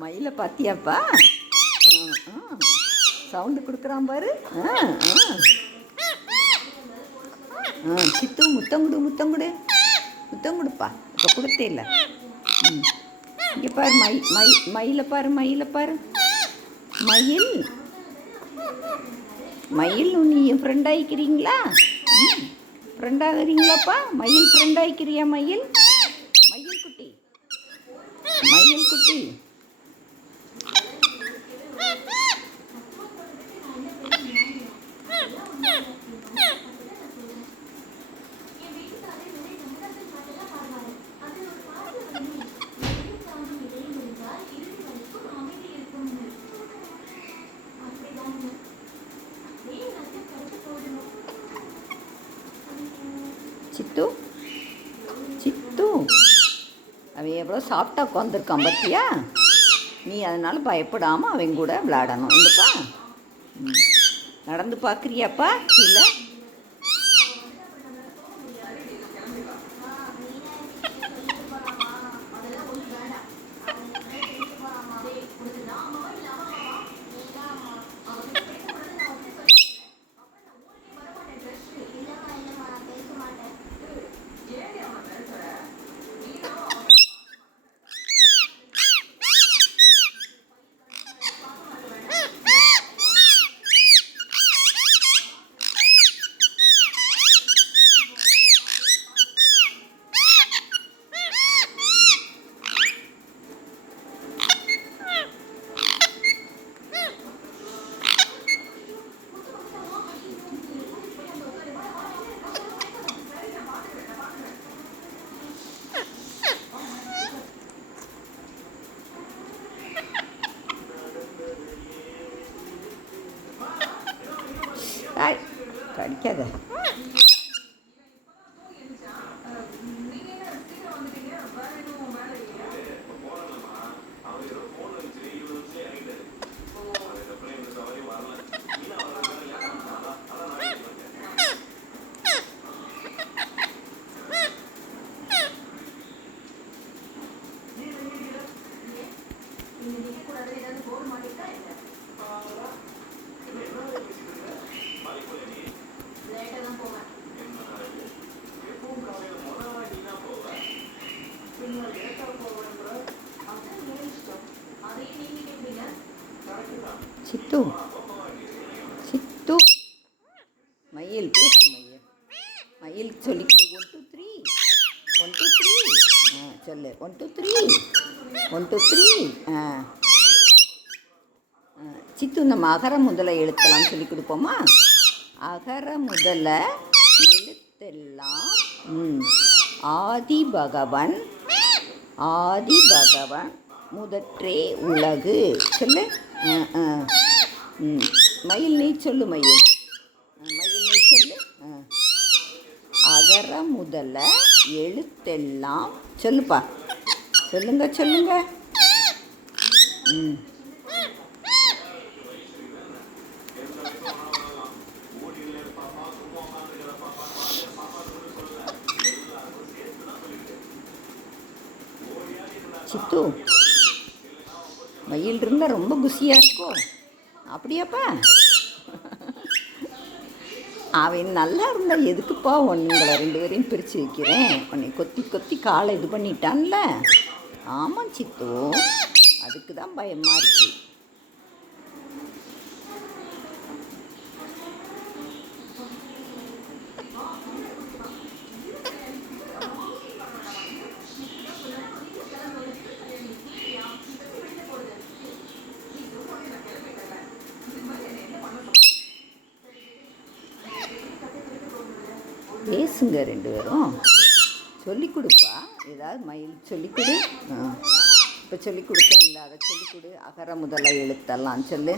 மயிலை பார்த்தியாப்பா? சவுண்டு கொடுக்குறான் பாரு. சித்து முத்தங்குடு முத்தங்குடு முத்தங்குடுப்பா. இப்போ கொடுத்தே இல்லை. இங்கே பாரு மயிலை பாரு மயிலை பாரு. மயில் மயில் நீ என் ஃப்ரெண்ட் ஆகிக்கிறீங்களா? ஃப்ரெண்ட் ஆகுறீங்களாப்பா? மயில் ஃப்ரெண்ட் ஆகிக்கிறியா? மயில் மயில் குட்டி மயில் குட்டி. சித்து சித்து அவன் எவ்வளோ சாப்பிட்டா உட்காந்துருக்கான் பார்த்தியா? நீ அதனால் பயப்படாமல் அவன் கூட விளையாடணும். இல்லைப்பா? நடந்து பார்க்குறியாப்பா? இல்லை கடிக்காத. சித்து சித்து மயில் பேசு. மயில் சொல்லிக்கிட்டு 1 2 3 1 2 3 சொல்லு. 1 2 3 1 2 3 சித்து நம்ம அகர முதல எழுத்தெல்லாம் சொல்லி கொடுப்போமா? அகர முதல எழுத்தெல்லாம் ஆதி பகவன் முதற்றே உலகு. சொல்லு. மயில் நீ சொல்லு. மயில் நீ சொல்லு. அகர முதல எழுத்தெல்லாம் சொல்லுப்பா. சொல்லுங்க. சித்து மயில் இருந்தால் ரொம்ப குஷியாக இருக்கும். அப்படியாப்பா? அவன் நல்லா இருந்தால் எதுக்குப்பா உங்களை 2 பேரையும் பிரித்து வைக்கிறேன்? உன்னை கொத்தி காலை இது பண்ணிட்டான்ல. ஆமாம் சித்து, அதுக்கு தான் பயமாக இருக்கு. பேசுங்க 2 பேரும். சொல்லிக் கொடுப்பா. ஏதாவது மயில் சொல்லிக் கொடு. இப்போ சொல்லிக் கொடுத்தேன் இல்லை, அதை சொல்லிக் கொடு. அகர முதல எழுத்தெல்லாம் சொல்லு.